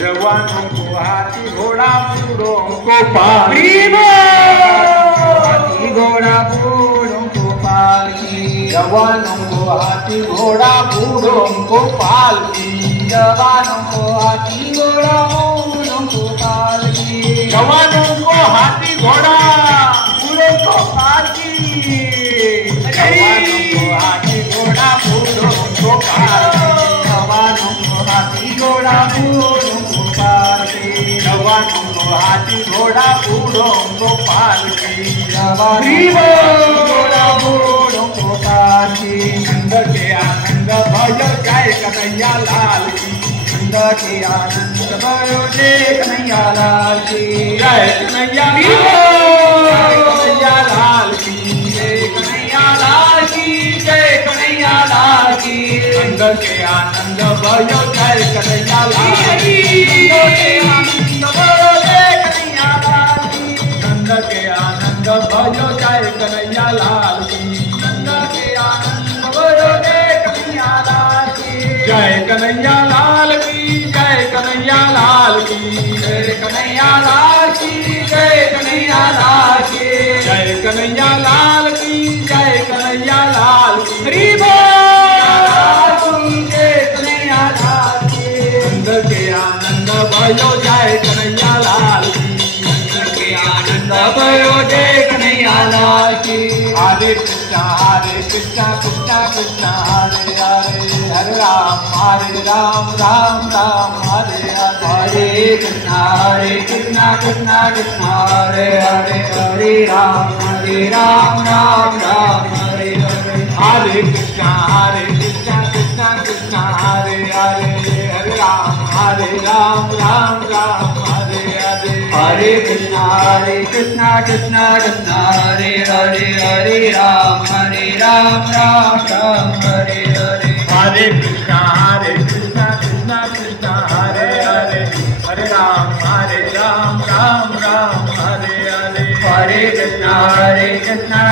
जवानों को हाथी घोड़ा बूढ़ों को पालकी, हाथी घोड़ा बूढ़ों को पालकी, जवानों को हाथी घोड़ा बूढ़ों को पालकी, जवानों को हाथी घोड़ा बूढ़ों को पालकी, जवानों को हाथी घोड़ा बूढ़ों को पालकी, जवानों को हाथी घोड़ा बूढ़ों को पालकी, जवानों को हाथी घोड़ा बूढ़ों को पालकी, जवानों को हाथी घोड़ा बूढ़ों को पालकी, जवानों घोड़ा बूढ़ों को पालकी, नंद के आनंद भयो जय कन्हैया लाल की, नंद के आनंद भयो जय कन्हैया लाल की, जय कन्हैया लाल की, जय कन्हैया लाल की, जय कन्हैया लाल की, नंद के आनंद भयो जय कन्हैया लाल की, नंद के आनंद भयो जय कन्हैया लाल की, नंद के आनंद भयो जय कन्हैया लाल की, जय कन्हैया लाल की, जय कन्हैया लाल की, जय कन्हैया लाल की, जय कन्हैया लाल की, जय कन्हैया लाल की, जय कन्हैया लाल की, हरि बोल, जय कन्हैया लाल की, नंद के आनंद भयो जय कन्हैया लाल की, नंद के आनंद भयो जय कन्हैया लाल की, हरे कृष्णा कृष्णा कृष्णा हरे हरे, हरे राम राम राम हरे हरे, हरे कृष्णा कृष्णा कृष्णा हरे हरे, हरे राम राम राम हरे हरे, हरे कृष्णा कृष्णा कृष्णा हरे हरे, हरे राम राम राम हरे हरे, हरे कृष्णा कृष्णा कृष्णा हरे हरे, हरे राम राम राम हरे हरे, हरे कृष्णा कृष्णा कृष्णा हरे हरे, हरे राम राम राम हरे हरे, हरे कृष्णा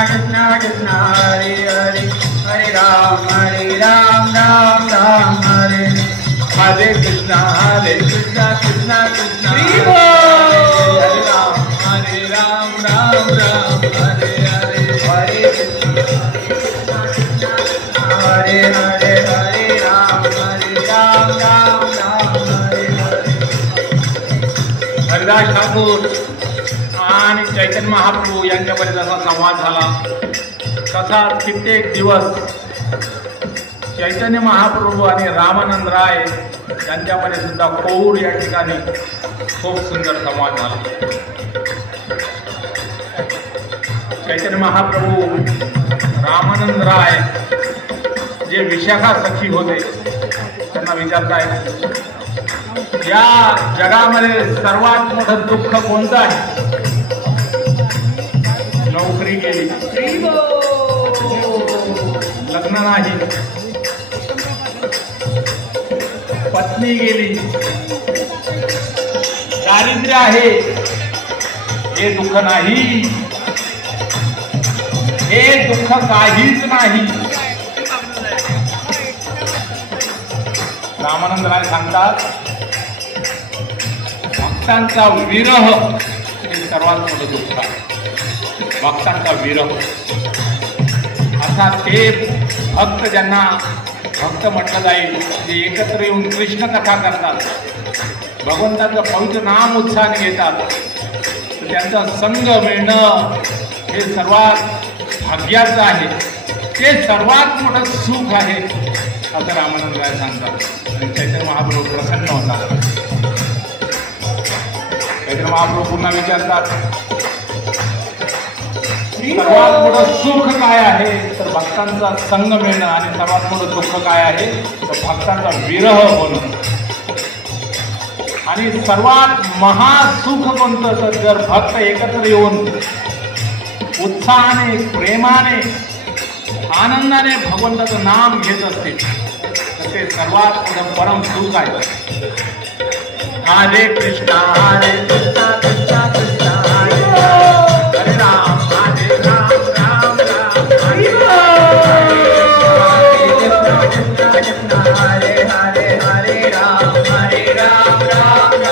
कृष्णा कृष्णा हरे हरे, हरे राम राम राम हरे, हरे कृष्णा कृष्णा कृष्णा हरे राम राम राम हरे हरे, हरे कृष्णा हरे हरे, हरे राम राम हरे हरे. हरिदास ठाकूर आणि चैतन्य महाप्रभू यांच्यामध्ये जसा संवाद झाला तसा कित्येक दिवस चैतन्य महाप्रभू आणि रामानंद राय यांच्यामध्ये सुद्धा कोऊर या ठिकाणी खूप सुंदर संवाद झाला. चैतन्य महाप्रभू रामानंद राय जे विशाखा सखी होते त्यांना विचारताय, या जगामध्ये सर्वात मोठं दुःख कोणतं आहे? नोकरी गेली, लग्न नाही, पत्नी गेली, दारिद्र्य आहे, हे दुःख नाही, हे दुःख काहीच नाही. रामानंद राय सांगतात, भक्तांचा विरह हे सर्वात मोठं दुःख आहे. भक्तांचा विरह अर्थात ते भक्त ज्यांना भक्त म्हटलं जाईल, जे एकत्र येऊन कृष्ण कथा करतात, भगवंताचं पवित्र नाम उत्साहाने घेतात, तर त्यांचा संग मिळणं हे सर्वात भाग्याचं आहे, ते सर्वात मोठं सुख आहे असं रामानंद राय सांगतात. आणि चैतन्य महाप्रभू प्रसन्न होतात. चैतन्य महाप्रभू पुन्हा विचारतात, सर्वात मोठं सुख काय आहे? तर भक्तांचा संग मिळणं. आणि सर्वात मोठं दुःख काय आहे? तर भक्तांचा विरह होणं. आणि सर्वात महासुख कोणतं? तर जर भक्त एकत्र येऊन उत्साहाने, प्रेमाने, आनंदाने भगवंताचं नाम घेत असतील तर ते सर्वात मोठं परम सुख आहे. हरे कृष्णा कृष्णा कृष्णा हरे हरे राम राम राम हरे हरे हरे, हरे राम राम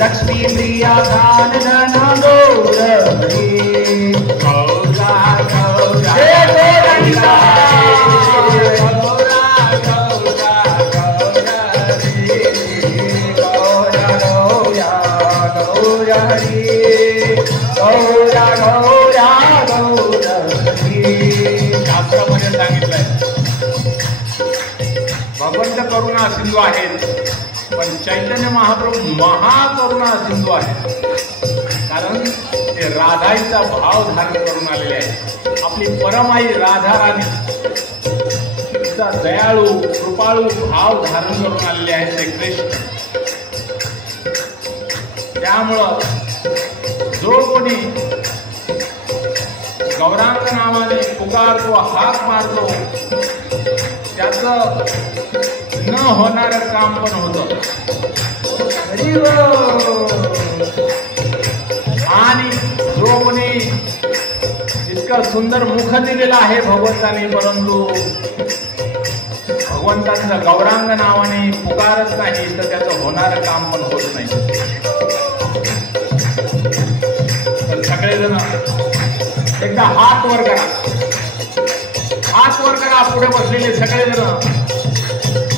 लक्ष्मी प्रिया दान धन गौरवी गौरा गौरा शास्त्रामध्ये सांगितलंय भगवंत करुणा सिंधू आहेत, पण चैतन्य महाप्रभू महाकरुणा सिंधू आहे. कारण ते राधाईचा भाव धारण करून आलेले आहे. आपली परमाई राधा राणी तिचा दयाळू कृपाळू भाव धारण करून आलेले आहेत ते कृष्ण. त्यामुळं जो कोणी गौरांग नावाने पुकारतो, हाक मारतो, त्याचं न होणारं काम पण होतं. आणि जो कोणी इतकं सुंदर मुख दिलेलं आहे भगवंताने, परंतु भगवंताचं गौरांग नावाने पुकारच नाही तर त्याचं होणारं काम पण होत नाही. तर सगळेजण एकदा हात वर करा, हात वर करा. पुढे बसलेले सगळेजण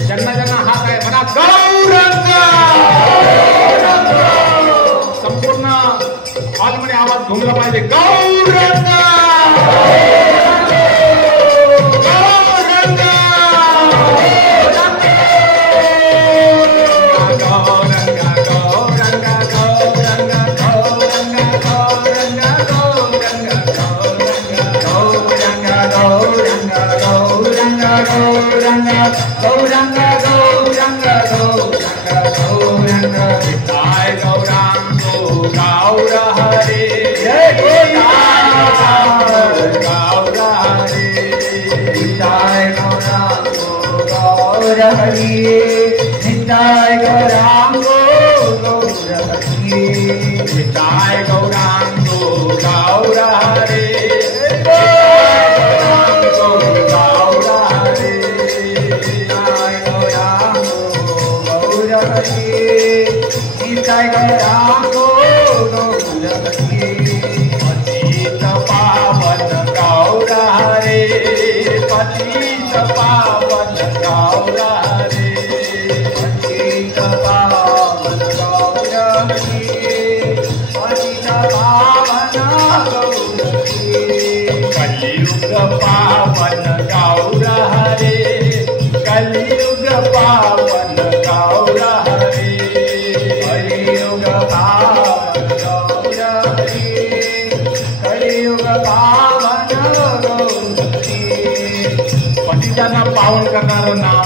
ज्यांना ज्यांना हात आहे म्हणा गौरांग. संपूर्ण हॉलमध्ये आवाज घुमला पाहिजे. गौरांग निताय गौरांगो गौर हरि, निताय गौरांगो गौर हरि, गौर हरि, निताय गौरांगो गौर हरि, निताय गौरांगो गौर हरि, पतित पावन गौर हरि, पतित पावन गौर हरि, पतित पावन गौर हरि, पतित पावन गौर हरि, कलियुग पावन गौर हरि, कलियुग पावन गौर हरि, कलियुग पावन गौर हरि, कलियुग पावन गौर हरि, पतितांना पावन करणारं नाव